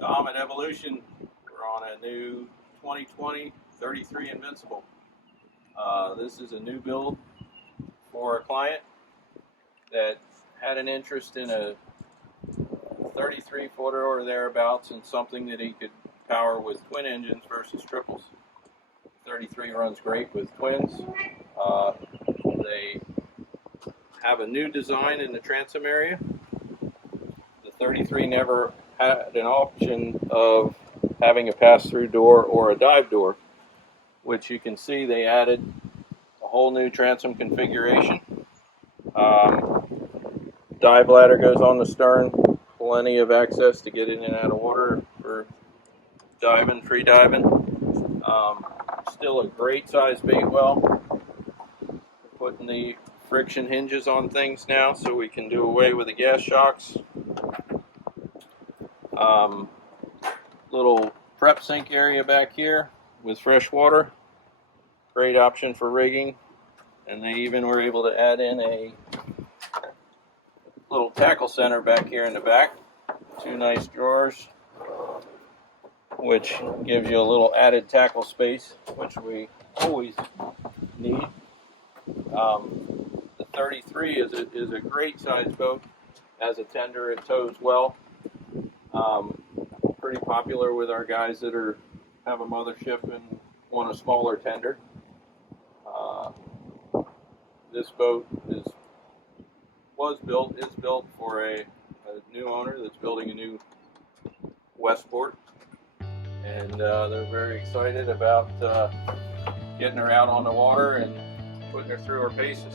Tom at Evolution. We're on a new 2020 33 Invincible. This is a new build for a client that had an interest in a 33 footer or thereabouts and something that he could power with twin engines versus triples. 33 runs great with twins. They have a new design in the transom area. The 33 never had an option of having a pass-through door or a dive door, which you can see they added a whole new transom configuration. Dive ladder goes on the stern, plenty of access to get in and out of water for diving, free diving. Still a great size bait well. Putting the friction hinges on things now so we can do away with the gas shocks. Little prep sink area back here with fresh water. Great option for rigging. And they even were able to add in a little tackle center back here in the back. Two nice drawers, which gives you a little added tackle space, which we always need. The 33 is a great size boat. As a tender, it tows well. Pretty popular with our guys that have a mothership and want a smaller tender. This boat is built for a new owner that's building a new Westport, and they're very excited about getting her out on the water and putting her through her paces.